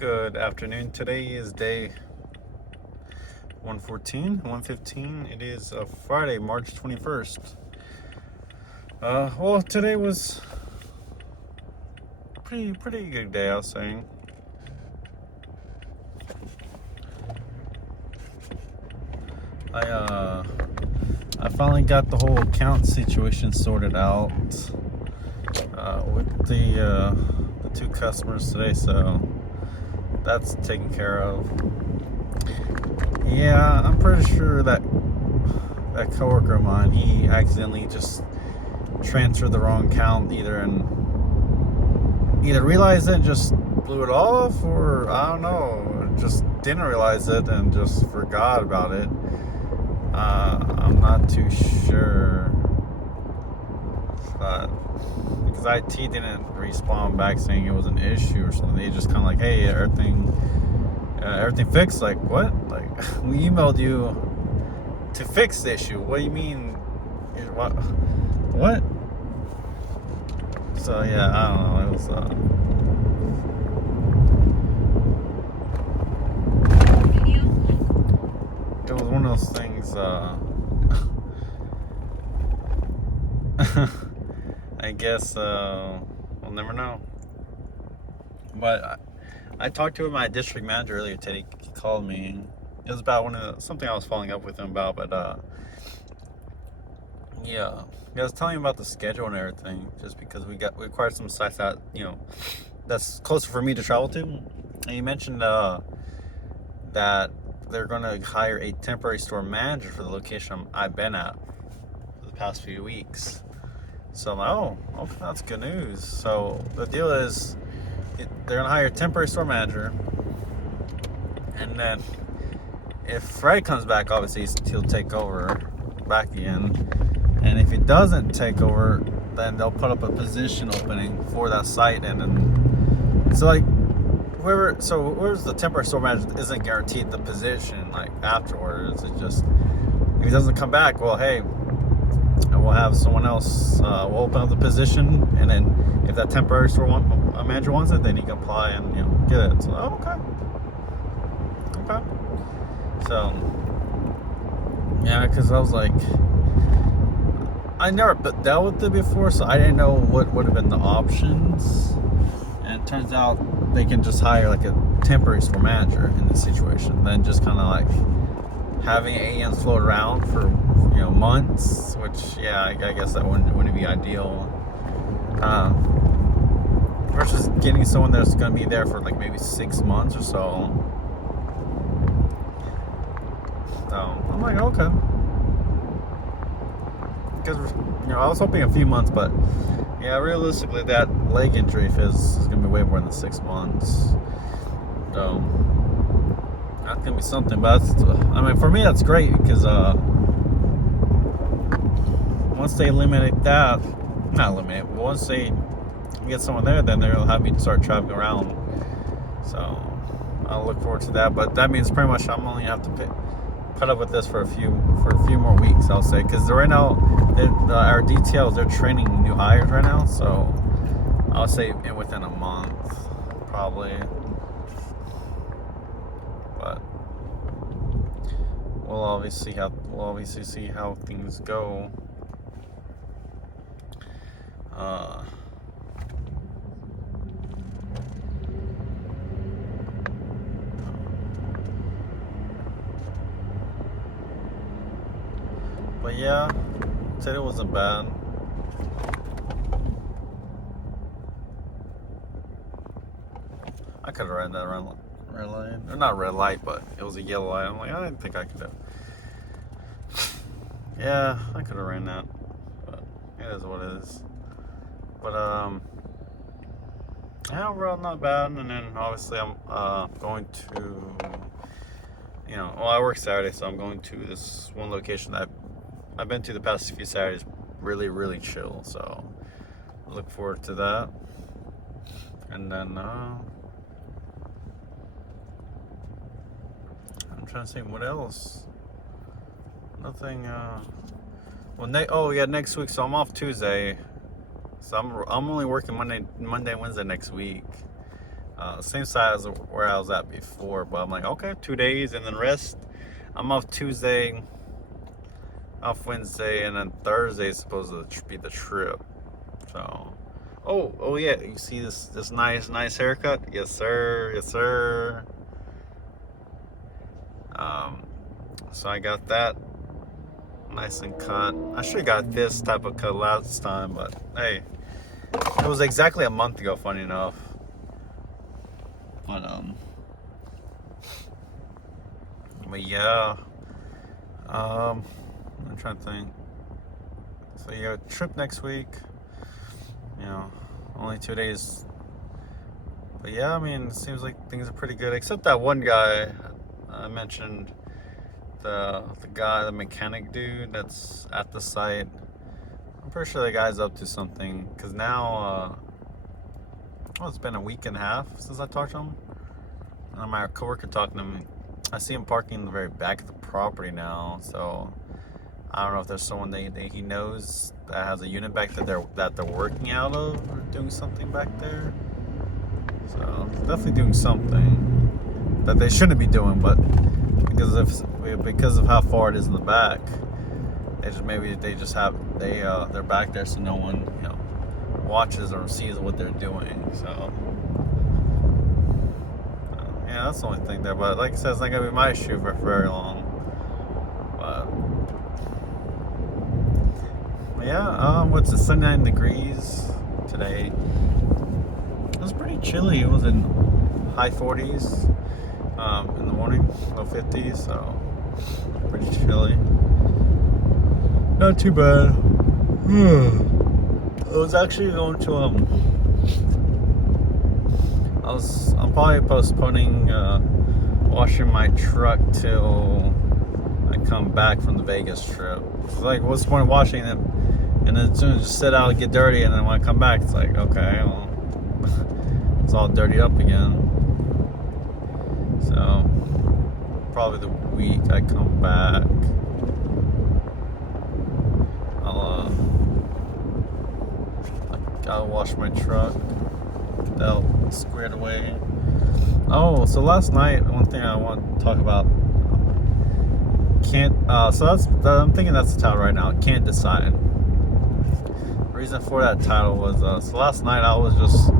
Good afternoon. Today is day 115. It is Friday, March 21st. Well, today was pretty good day, I was saying. I finally got the whole account situation sorted out with the two customers today, so that's taken care of. Yeah, I'm pretty sure that coworker of mine, he accidentally just transferred the wrong account, either realized it and just blew it off, or I don't know, just didn't realize it and just forgot about it. I'm not too sure, because IT didn't respond back saying it was an issue or something. They just kind of like, hey, everything fixed. Like, what? Like, we emailed you to fix the issue. What do you mean? What? So yeah, I don't know. It was one of those things. I guess we'll never know. But I talked to my district manager earlier today. He called me. It was about something I was following up with him about. But yeah, he was telling me about the schedule and everything. Just because we acquired some sites that that's closer for me to travel to. And he mentioned that they're going to hire a temporary store manager for the location I've been at for the past few weeks. So I'm like, oh, okay, that's good news. So the deal is, they're going to hire a temporary store manager, and then if Fred comes back, obviously he'll take over back again. And if he doesn't take over, then they'll put up a position opening for that site, and then so like whoever's the temporary store manager isn't guaranteed the position like afterwards. It's just, if he doesn't come back, well, hey, we'll have someone else. We'll open up the position, and then if that temporary store manager wants it, then he can apply and get it. So okay. So yeah, because I was like, I never dealt with it before, so I didn't know what would have been the options. And it turns out they can just hire like a temporary store manager in this situation, then just kind of like having AMs float around for months, which I guess that wouldn't be ideal. Versus getting someone that's going to be there for like maybe 6 months or so. So I'm like, okay, because I was hoping a few months, but yeah, realistically, that leg injury is going to be way more than 6 months. So that's going to be something. But for me, that's great, because once they eliminate that, not eliminate, but once they get someone there, then they'll have me start traveling around. So I'll look forward to that. But that means pretty much I'm only have to put up with this for a few more weeks, I'll say, because right now our details, they're training new hires right now, so I'll say within a month probably. But we'll obviously see how things go. But yeah, today wasn't bad. I could have ran that red light, or not red light, but it was a yellow light. I'm like, I didn't think I could have. Yeah, I could have ran that, but it is what it is. But yeah, overall not bad. And then obviously I'm going to, I work Saturday, so I'm going to this one location that I've been to the past few Saturdays. Really chill, so look forward to that. And then I'm trying to think what else. Nothing. Next week. So I'm off Tuesday. So I'm only working Monday, Wednesday next week. Same size as where I was at before, but I'm like, okay, 2 days and then rest. I'm off Tuesday, off Wednesday, and then Thursday is supposed to be the trip. So, oh yeah, you see this nice haircut? Yes sir, yes sir. So I got that nice and cut. I should have got this type of cut last time, but hey, it was exactly a month ago, funny enough. But yeah, I'm trying to think. So you have a trip next week. You know, only 2 days. But yeah, I mean, it seems like things are pretty good, except that one guy I mentioned, the guy, the mechanic dude that's at the site. I'm pretty sure the guy's up to something, because now, it's been a week and a half since I talked to him. And my coworker talking to him. I see him parking in the very back of the property now, so I don't know if there's someone that he knows that has a unit back that they're working out of, or doing something back there. So definitely doing something that they shouldn't be doing, but because of how far it is in the back, they're back there so no one watches or sees what they're doing. So yeah, that's the only thing there. But like I said, it's not gonna be my issue for very long. But yeah, what's it? 79 degrees today. It was pretty chilly. It was in high 40s in the morning, low 50s, so pretty chilly. Not too bad. I was actually going to I'm probably postponing washing my truck till I come back from the Vegas trip. It's like, what's the point of washing it and then as soon as just sit out and get dirty, and then when I come back, it's like, okay, well, it's all dirty up again. So probably the week I come back, I'll wash my truck, get that all squared away. Oh, so last night, one thing I want to talk about, I'm thinking that's the title right now, Can't Decide. The reason for that title was, so last night I was just,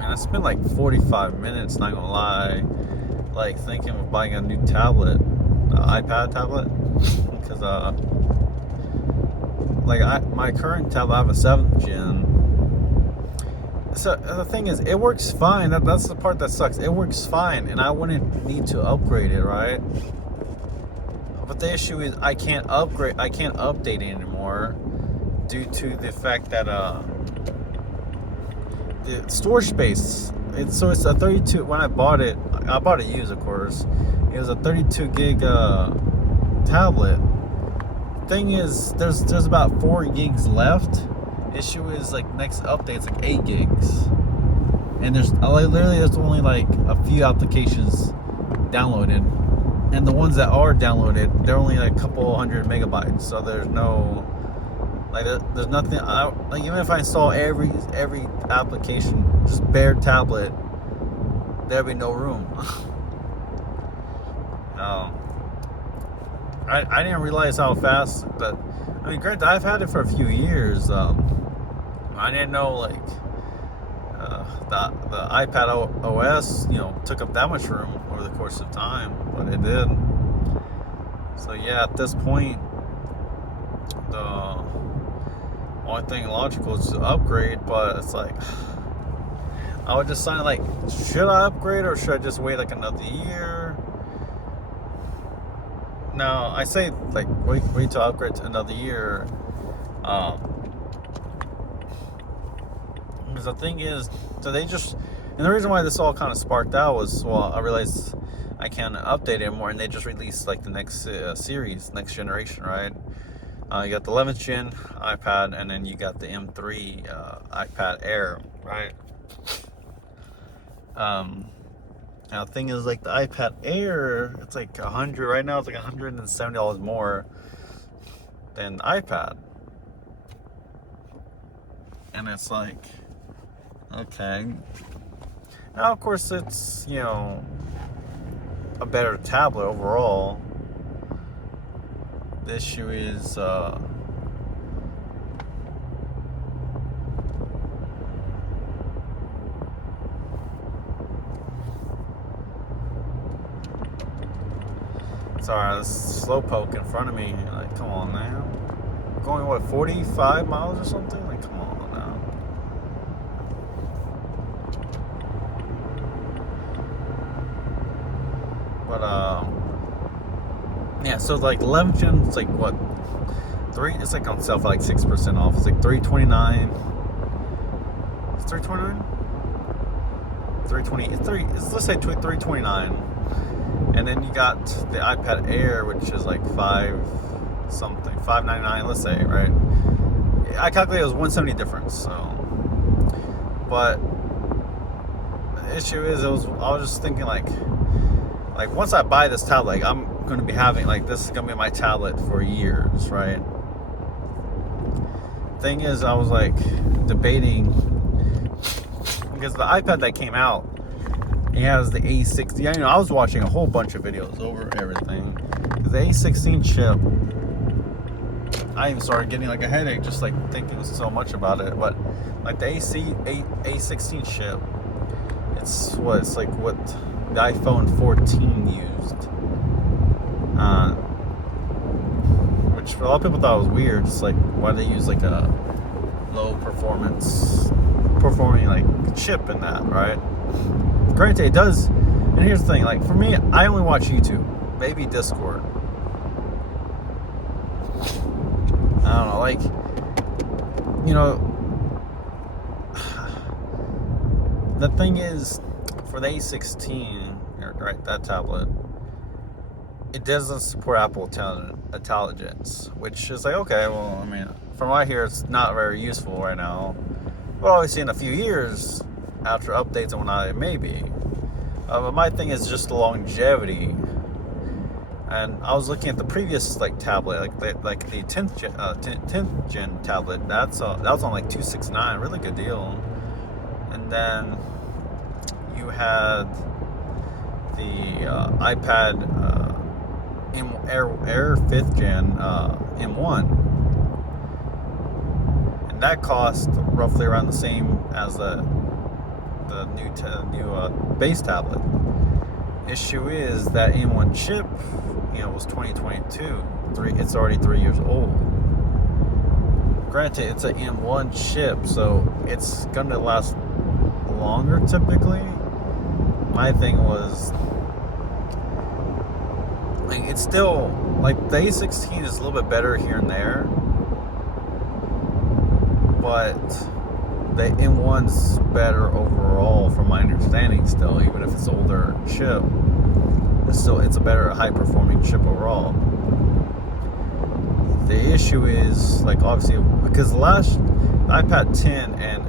I spent like 45 minutes, not gonna lie, like thinking of buying a new tablet, iPad tablet, because my current tablet, I have a 7th gen. So the thing is, it works fine. That's the part that sucks. It works fine, and I wouldn't need to upgrade it, right? But the issue is, I can't update it anymore, due to the fact that the storage space. It's a 32. When I bought it used, of course. It was a 32 gig tablet. Thing is, there's about 4 gigs left. Issue is, like, next update it's like 8 gigs, and there's only like a few applications downloaded, and the ones that are downloaded, they're only like a couple hundred megabytes. So there's no, like, there's nothing. Like, even if I install every application, just bare tablet, there'd be no room. I didn't realize how fast that. I mean, granted, I've had it for a few years. I didn't know, like, the iPad OS, took up that much room over the course of time, but it did. So yeah, at this point, the only thing logical is to upgrade. But it's like, I would just sign, like, should I upgrade or should I just wait like another year? Now, I say, like, wait to upgrade to another year. Because the thing is, so they just, and the reason why this all kind of sparked out was, well, I realized I can't update it anymore, and they just released, like, the next series, next generation, right? You got the 11th gen iPad, and then you got the M3 iPad Air, right? Now, the thing is, like, the iPad Air, it's like right now, it's like $170 more than the iPad. And it's like, Okay. Now, of course, it's, a better tablet overall. The issue is, sorry, this slowpoke in front of me. Like, come on now. Going, what, 45 miles or something? Like, come on now. But, yeah, so, like, 11th gen, it's like, what, it's like on sale for, like, 6% off. It's like $329. It's $329? Let's say $329. And then you got the iPad Air, which is like $599, let's say, right? I calculated it was $170 difference, so. But the issue is, I was just thinking like once I buy this tablet, like, I'm going to be having, like, this is going to be my tablet for years, right? Thing is, I was like debating, because the iPad that came out, it has the A16. I was watching a whole bunch of videos over everything. The A16 chip, I even started getting like a headache just like thinking so much about it. But like the A16 chip, it's like what the iPhone 14 used. Which a lot of people thought was weird. Just like, why they use like a low performing like chip in that, right? Granted, it does. And here's the thing, like, for me, I only watch YouTube, maybe Discord. I don't know, like, the thing is, for the A16, right, that tablet, it doesn't support Apple Intelligence, which is like, okay, well, I mean, from what I hear, it's not very useful right now. But obviously in a few years, after updates and whatnot, it may be. But my thing is just the longevity. And I was looking at the previous like tablet, like the 10th gen tablet. That was on like $269, really good deal. And then you had the iPad Air 5th gen M1, and that cost roughly around the same as the new base tablet. Issue is that M1 chip, was 2022. It's already 3 years old. Granted, it's an M1 chip, so it's gonna last longer typically. My thing was, like, it's still like the A16 is a little bit better here and there, but the M1's better overall from my understanding still, even if it's older chip. It's a better high performing chip overall. The issue is, like, obviously, because the iPad 10 and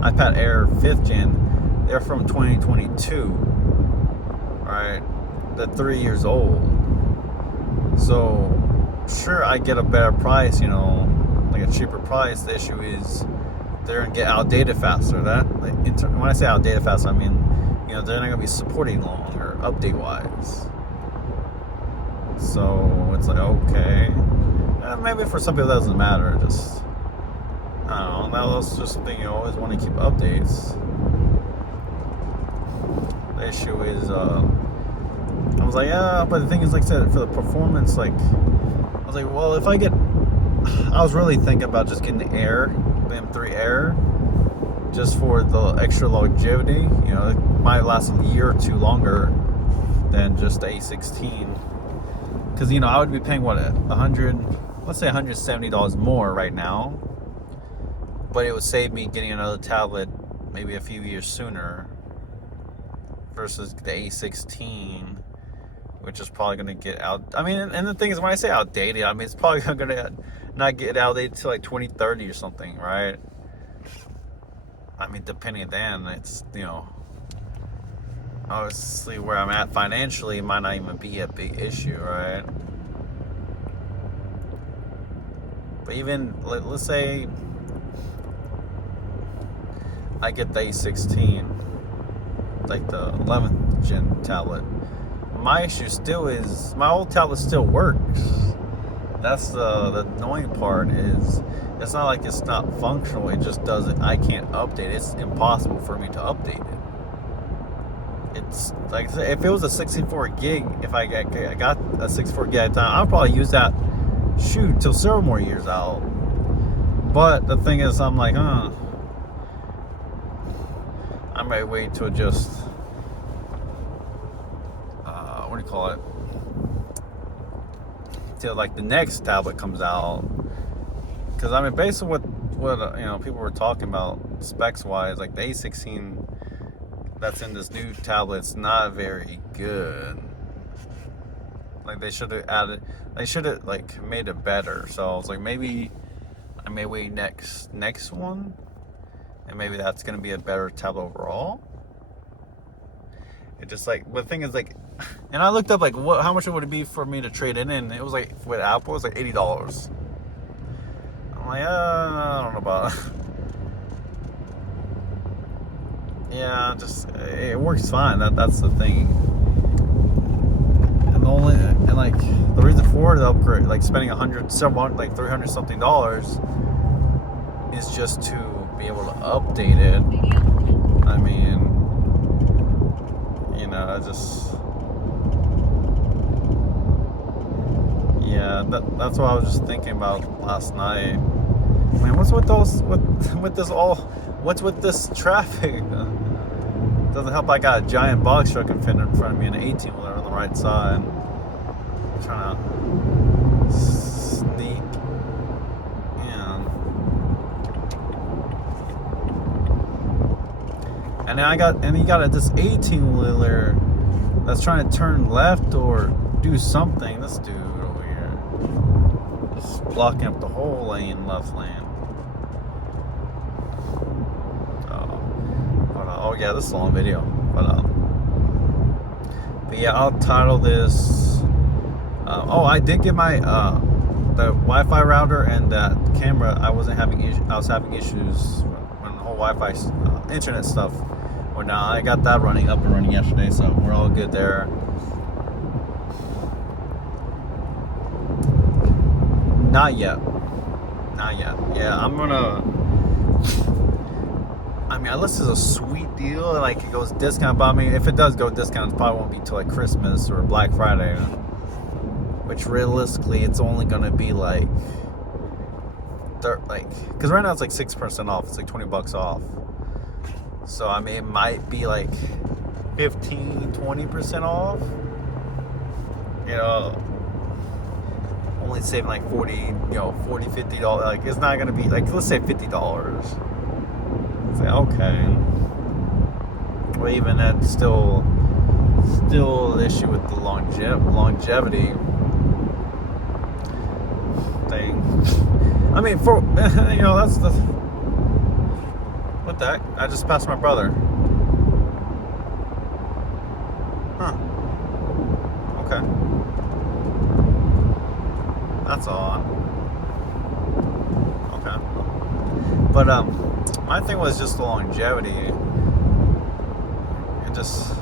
iPad Air 5th gen, they're from 2022, right? They're 3 years old. So sure, I get a better price, like a cheaper price. The issue is they're gonna get outdated faster. When I say outdated faster, I mean, they're not gonna be supporting longer update wise. So it's like, okay, maybe for some people that doesn't matter. Just, I don't know. That's just something you always want to keep updates. The issue is, I was like, yeah, but the thing is, like I said, for the performance, like, I was like, well, I was really thinking about just getting the M3 Air, just for the extra longevity. It might last a year or two longer than just the A16. Because, I would be paying, what, let's say $170 more right now. But it would save me getting another tablet maybe a few years sooner versus the A16, which is probably going to get out. I mean, and the thing is, when I say outdated, I mean, it's probably going to not get outdated until like 2030 or something, right? I mean, depending then, it's, obviously where I'm at financially might not even be a big issue, right? But even, let's say, I get the A16, like the 11th gen tablet. My issue still is my old tablet still works. That's the annoying part is it's not like it's not functional. It just doesn't. I can't update it. It's impossible for me to update it. It's like if it was a 64 gig, if I got a 64 gig at the time, I'll probably use that till several more years out. But the thing is, I'm like, I might wait till just what do you call it? Till like the next tablet comes out. Because I mean, based on what people were talking about specs wise, like the A16 that's in this new tablet's not very good. Like they should have like made it better. So I was like, maybe I may wait next one, and maybe that's gonna be a better tablet overall. It just like, but the thing is like, and I looked up like how much it would be for me to trade in, and it was like with Apple, it was like $80. I'm like, I don't know about it. Yeah, just it works fine. That's the thing. And like the reason for the upgrade, like spending $300 something is just to be able to update it. I mean, that's what I was just thinking about last night. Man, what's with this traffic? Doesn't help I got a giant box truck in front of me and an 18-wheeler on the right side. I'm trying to sneak in. And then you got this 18-wheeler that's trying to turn left or do something. This dude over here just blocking up the whole left lane. Oh yeah, this is a long video, but yeah, I'll title this. I did get my the Wi-Fi router and that camera. I was having issues when the whole Wi-Fi internet stuff went down. I got that up and running yesterday, so we're all good there. Not yet. Yeah, I'm gonna. I mean, unless it's a sweet deal, like it goes discount. But I mean, if it does go discount, it probably won't be till like Christmas or Black Friday. Which realistically, it's only gonna be like, because right now it's like 6% off. It's like $20 off. So I mean, it might be like 15-20% off. Only saving like $40-$50. Like it's not gonna be like, let's say $50. Say, okay. Well, even that's still the issue with the longevity thing. I mean, that's the. What the heck? I just passed my brother. Huh. Okay. That's odd. Okay. But my thing was just the longevity. It just,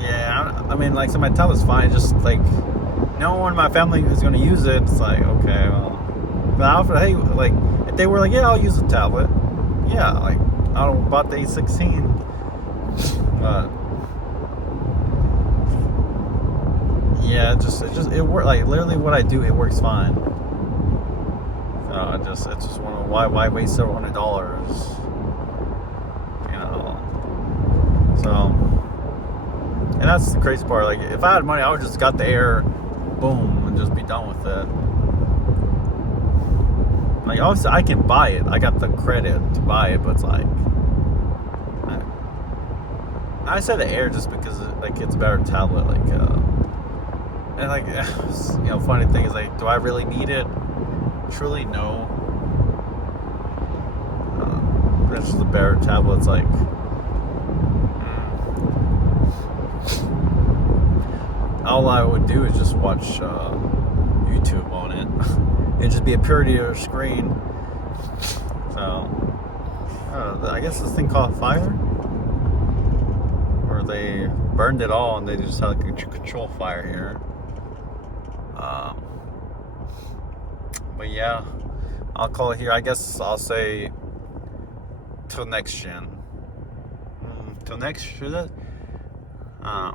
yeah. I mean, like, so my tablet's fine. Just like, no one in my family is going to use it. It's like, okay, well, but I offered, hey, like, if they were like, yeah, I'll use the tablet. Yeah, like, I don't know about the A16, but yeah, it worked. Like, literally, what I do, it works fine. It's just one of why waste several $100, So, and that's the crazy part. Like, if I had money, I would just got the Air, boom, and just be done with it. Like, obviously, I can buy it. I got the credit to buy it, but it's like, I said the Air just because it's a better tablet. Like, and like, funny thing is, like, do I really need it? Truly, no. That's just a better tablet. It's like, all I would do is just watch YouTube on it. It'd just be a purity of screen. So, I guess this thing called fire, or they burned it all and they just had like a control fire here. But yeah, I'll call it here. I guess I'll say till next gen. Till next, should it? I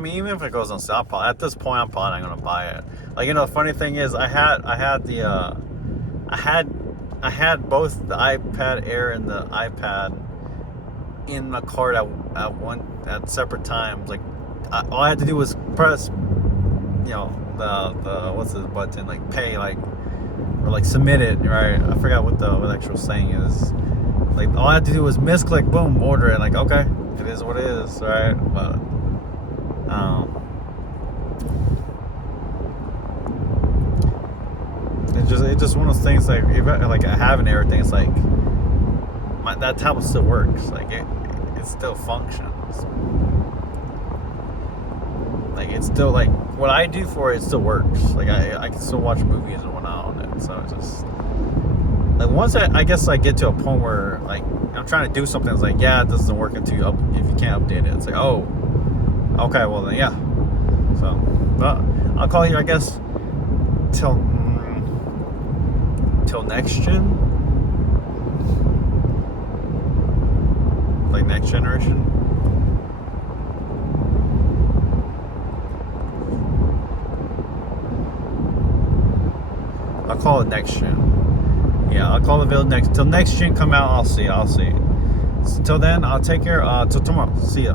mean, even if it goes on sale, at this point, I'm probably not gonna buy it. Like, the funny thing is, I had both the iPad Air and the iPad in my cart at separate times. Like, all I had to do was press, the what's this button, like pay, like, or like submit it, right? I forgot what the actual saying is. Like, all I had to do was misclick, boom, order it. Like, okay, it is what it is, right? But it's just one of those things. Like, if I have and everything, it's like that tablet still works. Like, it still functions. Like, it's still, like, what I do for it still works. Like, I can still watch movies and whatnot on it. So it's just like, once I guess I get to a point where, like, I'm trying to do something, it's like, yeah, it doesn't work if you can't update it. It's like, oh, okay, well then, yeah. So, but I'll call you, I guess, till next gen, like next generation. I'll call it next gen. Yeah, I'll call the build till next gen come out. I'll see. So till then, I'll take care. Till tomorrow. See ya.